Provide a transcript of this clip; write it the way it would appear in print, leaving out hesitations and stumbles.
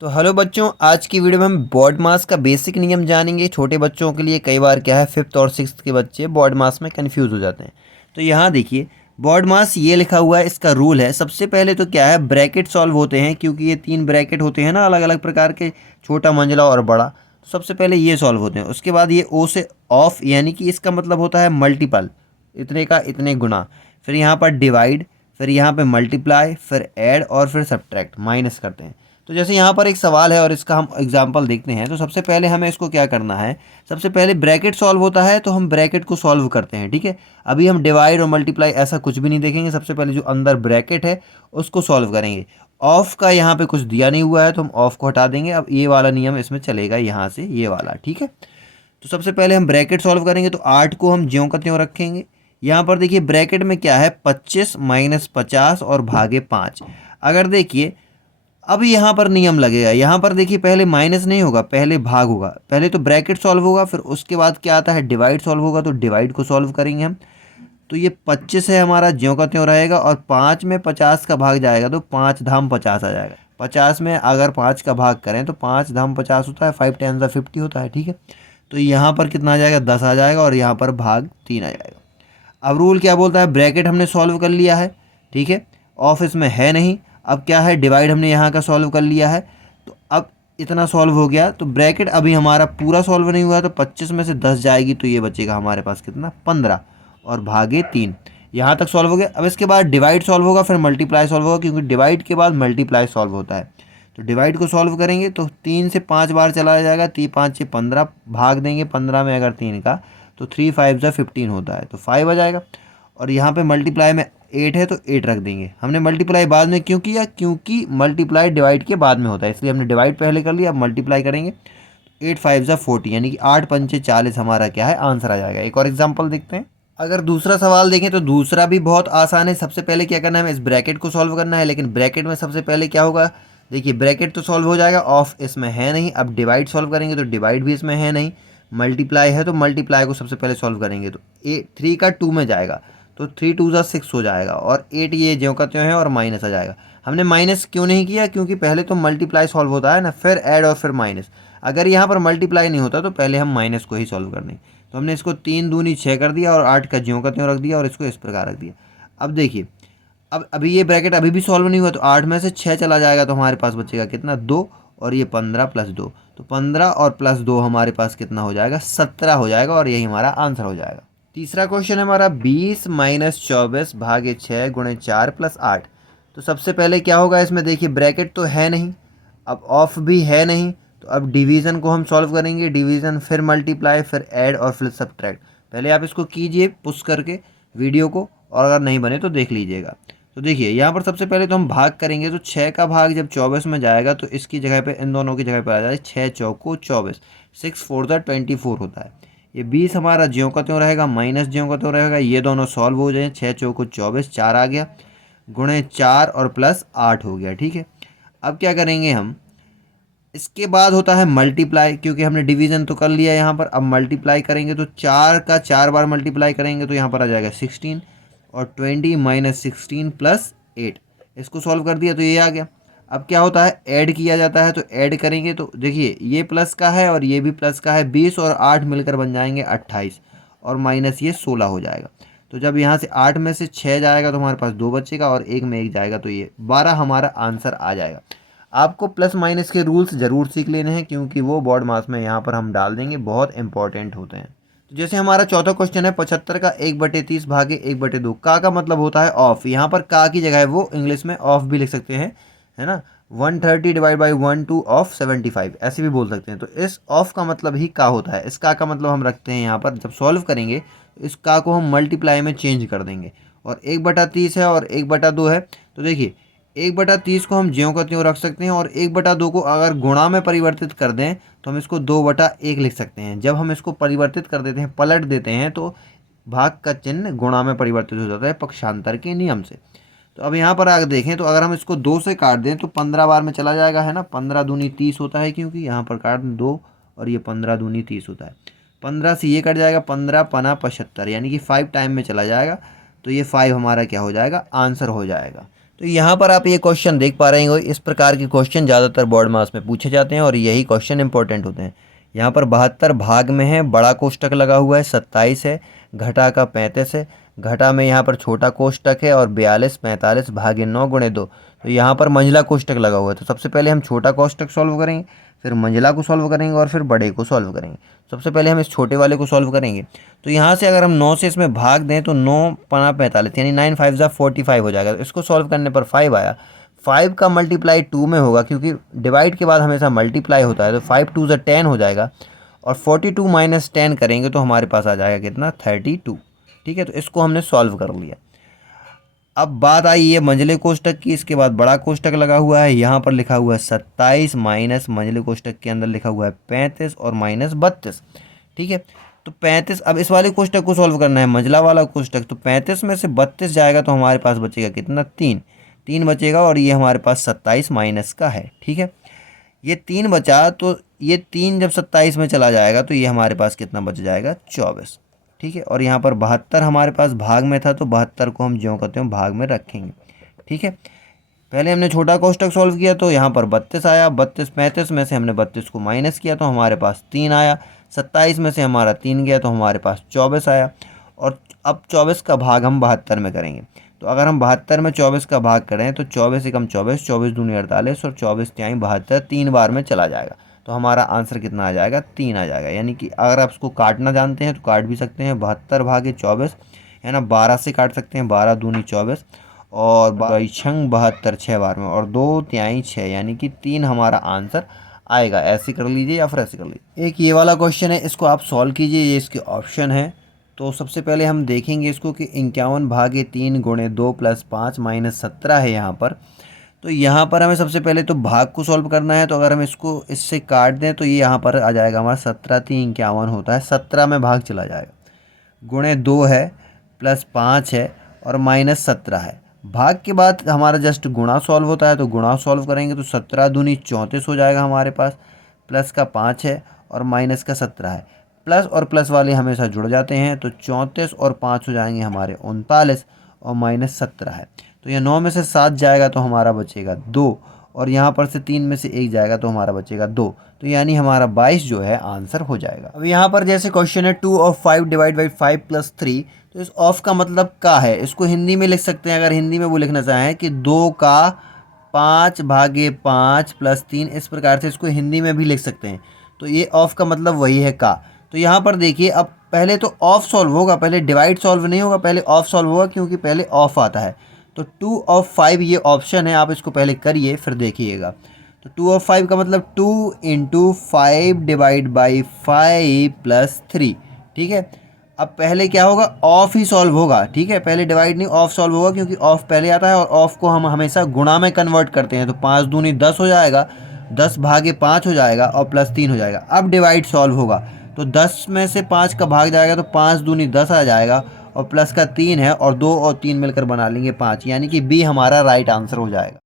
तो हेलो बच्चों, आज की वीडियो में हम बॉड मास का बेसिक नियम जानेंगे। छोटे बच्चों के लिए कई बार क्या है, फिफ्थ और सिक्स्थ के बच्चे बॉड मास में कंफ्यूज हो जाते हैं। तो यहाँ देखिए, बॉड मास ये लिखा हुआ है, इसका रूल है। सबसे पहले तो क्या है, ब्रैकेट सॉल्व होते हैं, क्योंकि ये तीन ब्रैकेट होते हैं ना अलग अलग प्रकार के, छोटा, मंझला और बड़ा। तो सबसे पहले ये सॉल्व होते हैं। उसके बाद ये ओ से ऑफ, यानी कि इसका मतलब होता है मल्टीपल, इतने का इतने गुना। फिर यहाँ पर डिवाइड, फिर यहाँ पे मल्टीप्लाई, फिर ऐड और फिर सब्ट्रैक्ट, माइनस करते हैं। तो जैसे यहाँ पर एक सवाल है और इसका हम एग्जाम्पल देखते हैं। तो सबसे पहले हमें इसको क्या करना है, सबसे पहले ब्रैकेट सॉल्व होता है तो हम ब्रैकेट को सॉल्व करते हैं, ठीक है। अभी हम डिवाइड और मल्टीप्लाई ऐसा कुछ भी नहीं देखेंगे। सबसे पहले जो अंदर ब्रैकेट है उसको सॉल्व करेंगे। ऑफ का यहाँ पे कुछ दिया नहीं हुआ है तो हम ऑफ को हटा देंगे। अब ये वाला नियम इसमें चलेगा, यहाँ से ये वाला, ठीक है। तो सबसे पहले हम ब्रैकेट सॉल्व करेंगे। तो 8 को हम ज्यों का त्यों रखेंगे। यहाँ पर देखिए ब्रैकेट में क्या है, 25 माइनस 50 और भागे 5। अगर देखिए अब यहाँ पर नियम लगेगा। यहाँ पर देखिए पहले माइनस नहीं होगा, पहले भाग होगा। पहले तो ब्रैकेट सॉल्व होगा, फिर उसके बाद क्या आता है, डिवाइड सॉल्व होगा। तो डिवाइड को सॉल्व करेंगे हम। तो ये 25 है हमारा, ज्यों का त्यों रहेगा। और 5 में 50 का भाग जाएगा तो 5 धाम 50 आ जाएगा। 50 में अगर 5 का भाग करें तो 5 धाम 50 होता है, 5 टेन 50 होता है, ठीक है। तो यहाँ पर कितना आ जाएगा, 10 आ जाएगा और यहाँ पर भाग 3 आ जाएगा। अब रूल क्या बोलता है, ब्रैकेट हमने सॉल्व कर लिया है, ठीक है। ऑफिस में है नहीं। अब क्या है, डिवाइड हमने यहाँ का सॉल्व कर लिया है। तो अब इतना सॉल्व हो गया। तो ब्रैकेट अभी हमारा पूरा सॉल्व नहीं हुआ, तो 25 में से 10 जाएगी तो ये बचेगा हमारे पास कितना, 15 और भागे 3। यहाँ तक सॉल्व हो गया। अब इसके बाद डिवाइड सॉल्व होगा, फिर मल्टीप्लाई सॉल्व होगा, क्योंकि डिवाइड के बाद मल्टीप्लाई सॉल्व होता है। तो डिवाइड को सॉल्व करेंगे तो 3 से 5 बार चला जाएगा, 3 5 से 15, भाग देंगे 15 में अगर 3 का, तो 3 5 जा 15 होता है, तो 5 आ जाएगा। और यहाँ पे मल्टीप्लाई में 8 है तो 8 रख देंगे। हमने मल्टीप्लाई बाद में क्यों किया, क्योंकि मल्टीप्लाई डिवाइड के बाद में होता है, इसलिए हमने डिवाइड पहले कर लिया। अब मल्टीप्लाई करेंगे, 8 5 जा 40, यानी कि 8 पंचे 40 हमारा क्या है, आंसर आ जाएगा। एक और एग्जाम्पल देखते हैं। अगर दूसरा सवाल देखें तो दूसरा भी बहुत आसान है। सबसे पहले क्या करना है, हमें इस ब्रैकेट को सॉल्व करना है। लेकिन ब्रैकेट में सबसे पहले क्या होगा, देखिए ब्रैकेट तो सॉल्व हो जाएगा, ऑफ इसमें है नहीं। अब डिवाइड सॉल्व करेंगे तो डिवाइड भी इसमें है नहीं। मल्टीप्लाई है तो मल्टीप्लाई को सबसे पहले सॉल्व करेंगे तो 3 का 2 में जाएगा, तो 3 2 जा 6 हो जाएगा। और 8 ये ज्यों का त्यों है और माइनस आ जाएगा। हमने माइनस क्यों नहीं किया, क्योंकि पहले तो मल्टीप्लाई सॉल्व होता है ना, फिर ऐड और फिर माइनस। अगर यहाँ पर मल्टीप्लाई नहीं होता तो पहले हम माइनस को ही सॉल्व करने। तो हमने इसको 3 दूनी 6 कर दिया और 8 का ज्यों का त्यों रख दिया और इसको इस प्रकार रख दिया। अब देखिए, अब अभी ये ब्रैकेट अभी भी सॉल्व नहीं हुआ, तो 8 में से 6 चला जाएगा तो हमारे पास बचेगा कितना, 2। और ये 15 प्लस 2, तो 15 और प्लस 2 हमारे पास कितना हो जाएगा, 17 हो जाएगा। और यही हमारा आंसर हो जाएगा। तीसरा क्वेश्चन है हमारा, 20 माइनस 24 भागे 6 गुणे 4 प्लस 8। तो सबसे पहले क्या होगा, इसमें देखिए ब्रैकेट तो है नहीं, अब ऑफ भी है नहीं। तो अब डिवीज़न को हम सॉल्व करेंगे। डिवीज़न, फिर मल्टीप्लाई, फिर ऐड और फिर सब्ट्रैक्ट। पहले आप इसको कीजिए पुश करके वीडियो को, और अगर नहीं बने तो देख लीजिएगा। तो देखिए यहाँ पर सबसे पहले तो हम भाग करेंगे। तो 6 का भाग जब 24 में जाएगा तो इसकी जगह पे, इन दोनों की जगह पे आ जाएगा 6 चौको 24, 6 4 जा 24 होता है। ये 20 हमारा ज्यों का त्यों रहेगा, माइनस ज्यों का त्यों रहेगा। ये दोनों सॉल्व हो जाए, 6 चौको 24, 4 आ गया, गुणे 4 और प्लस 8 हो गया, ठीक है। अब क्या करेंगे हम, इसके बाद होता है मल्टीप्लाई, क्योंकि हमने डिवीज़न तो कर लिया यहाँ पर। अब मल्टीप्लाई करेंगे तो 4 का 4 बार मल्टीप्लाई करेंगे तो यहाँ पर आ जाएगा 16, और 20 माइनस 16 प्लस 8। इसको सॉल्व कर दिया तो ये आ गया। अब क्या होता है, ऐड किया जाता है। तो ऐड करेंगे तो देखिए ये प्लस का है और ये भी प्लस का है, 20 और 8 मिलकर बन जाएंगे 28, और माइनस ये 16 हो जाएगा। तो जब यहाँ से 8 में से 6 जाएगा तो हमारे पास 2 बचेगा, और 1 में 1 जाएगा तो ये 12 हमारा आंसर आ जाएगा। आपको प्लस माइनस के रूल्स ज़रूर सीख लेने हैं, क्योंकि वो बॉड मास में यहाँ पर हम डाल देंगे, बहुत इंपॉर्टेंट होते हैं। तो जैसे हमारा चौथा क्वेश्चन है, 75 का 1/30 भागे 1/2। का मतलब होता है ऑफ। यहाँ पर का की जगह है वो इंग्लिश में ऑफ भी लिख सकते हैं, है ना। 130 डिवाइड बाई 1 2 ऑफ 75, ऐसे भी बोल सकते हैं। तो इस ऑफ का मतलब ही का होता है। इस का मतलब हम रखते हैं यहाँ पर, जब सॉल्व करेंगे तो इस का को हम मल्टीप्लाई में चेंज कर देंगे। और 1/30 है और 1/2 है। तो देखिए 1/30 को हम ज्यों का त्यों रख सकते हैं, और 1/2 को अगर गुणा में परिवर्तित कर दें तो हम इसको 2/1 लिख सकते हैं। जब हम इसको परिवर्तित कर देते हैं, पलट देते हैं, तो भाग का चिन्ह गुणा में परिवर्तित हो जाता है पक्षांतर के नियम से। तो अब यहाँ पर अगर देखें तो अगर हम इसको 2 से काट दें तो 15 बार में चला जाएगा, है ना। 15 दूनी 30 होता है, क्योंकि यहाँ पर काट दें 2, और ये 15 दूनी 30 होता है। 15 से ये कट जाएगा, 15 पना 75, यानी कि 5 टाइम में चला जाएगा। तो ये 5 हमारा क्या हो जाएगा, आंसर हो जाएगा। तो यहाँ पर आप ये क्वेश्चन देख पा रहे हो, इस प्रकार के क्वेश्चन ज़्यादातर बोर्ड मास में पूछे जाते हैं और यही क्वेश्चन इंपॉर्टेंट होते हैं। यहाँ पर 72 भाग में है, बड़ा कोष्टक लगा हुआ है 27 है, घटा का 35 है, घटा में यहाँ पर छोटा कोष्टक है और 42 45 भागे 9 गुणे 2। तो यहाँ पर मंझला कोष्टक लगा हुआ है, तो सबसे पहले हम छोटा कोष्टक सॉल्व करेंगे, फिर मंझला को सॉल्व करेंगे और फिर बड़े को सॉल्व करेंगे। सबसे पहले हम इस छोटे वाले को सॉल्व करेंगे। तो यहाँ से अगर हम 9 से इसमें भाग दें तो 9 पना 45 यानी 9 5 जा 45 हो जाएगा। तो इसको सॉल्व करने पर 5 आया। 5 का मल्टीप्लाई 2 में होगा क्योंकि डिवाइड के बाद हमेशा मल्टीप्लाई होता है, तो 5 2 जा 10 हो जाएगा और 42 माइनस 10 करेंगे तो हमारे पास आ जाएगा कितना 32। ठीक है, तो इसको हमने सॉल्व कर लिया। अब बात आई ये मंझले कोष्टक की, इसके बाद बड़ा कोष्टक लगा हुआ है, यहाँ पर लिखा हुआ है 27 माइनस मंझले कोष्टक के अंदर लिखा हुआ है 35 और माइनस 32। ठीक है, तो 35, अब इस वाले कोष्टक को सॉल्व करना है मंझला वाला कोष्टक, तो 35 में से 32 जाएगा तो हमारे पास बचेगा कितना 3 बचेगा और ये हमारे पास 27 माइनस का है। ठीक है, ये 3 बचा, तो ये 3 जब 27 में चला जाएगा तो ये हमारे पास कितना बच जाएगा 24। ठीक है, और यहाँ पर 72 हमारे पास भाग में था तो 72 को हम ज्यों कहते हैं भाग में रखेंगे। ठीक है, पहले हमने छोटा कोष्टक सॉल्व किया तो यहाँ पर 32 आया, 32 35 में से हमने 32 को माइनस किया तो हमारे पास 3 आया, 27 में से हमारा 3 गया तो हमारे पास 24 आया। और अब 24 का भाग हम 72 में करेंगे, तो अगर हम 72 में 24 का भाग करें तो 24 एकम 24, 24 दूनी 48 और 24 तिहाई 72 3 बार में चला जाएगा। तो हमारा आंसर कितना आ जाएगा 3 आ जाएगा। यानी कि अगर आप इसको काटना जानते हैं तो काट भी सकते हैं, 72 भागे 24 है ना, 12 से काट सकते हैं, 12 दूनी 24 और 72 6 बार में और 2 तिहाई 6 यानी कि 3 हमारा आंसर आएगा। ऐसे कर लीजिए या फिर ऐसे कर लीजिए। एक ये वाला क्वेश्चन है, इसको आप सॉल्व कीजिए, ये इसके ऑप्शन है। तो सबसे पहले हम देखेंगे इसको कि 51 भागे 3 गुणे 2 प्लस 5 माइनस 17 है यहाँ पर। तो यहाँ पर हमें सबसे पहले तो भाग को सॉल्व करना है, तो अगर हम इसको इससे काट दें तो ये यहाँ पर आ जाएगा हमारा 17 3 51 होता है, 17 में भाग चला जाएगा, गुणे 2 है प्लस 5 है और माइनस 17 है। भाग के बाद हमारा जस्ट गुणा सॉल्व होता है, तो गुणा सॉल्व करेंगे तो 17 दूनी 34 हो जाएगा हमारे पास, प्लस का 5 है और माइनस का 17 है। प्लस और प्लस वाले हमेशा जुड़ जाते हैं, तो 34 और 5 हो जाएंगे हमारे 39 और माइनस 17 है। तो ये 9 में से 7 जाएगा तो हमारा बचेगा 2 और यहाँ पर से 3 में से 1 जाएगा तो हमारा बचेगा 2। तो यानी हमारा 22 जो है आंसर हो जाएगा। अब यहाँ पर जैसे क्वेश्चन है 2 ऑफ 5 डिवाइड बाई 5 प्लस 3, तो इस ऑफ का मतलब का है, इसको हिंदी में लिख सकते हैं। अगर हिंदी में वो लिखना चाहें कि 2 का 5 भागे 5 प्लस 3, इस प्रकार से इसको हिंदी में भी लिख सकते हैं। तो ये ऑफ का मतलब वही है का। तो यहाँ पर देखिए, अब पहले तो ऑफ सॉल्व होगा, पहले डिवाइड सॉल्व नहीं होगा, पहले ऑफ सॉल्व होगा क्योंकि पहले ऑफ आता है। तो 2 ऑफ 5 ये ऑप्शन है, आप इसको पहले करिए फिर देखिएगा। तो 2 ऑफ 5 का मतलब 2 इंटू 5 डिवाइड बाई 5 प्लस 3। ठीक है, अब पहले क्या होगा, ऑफ ही सॉल्व होगा। ठीक है, पहले डिवाइड नहीं ऑफ सॉल्व होगा क्योंकि ऑफ पहले आता है और ऑफ को हम हमेशा गुणा में कन्वर्ट करते हैं। तो 5 दूनी 10 हो जाएगा, 10 भागे 5 हो जाएगा और प्लस 3 हो जाएगा। अब डिवाइड सॉल्व होगा तो 10 में से 5 का भाग जाएगा तो 5 दूनी 10 आ जाएगा और प्लस का 3 है और 2 और 3 मिलकर बना लेंगे 5, यानी कि बी हमारा राइट आंसर हो जाएगा।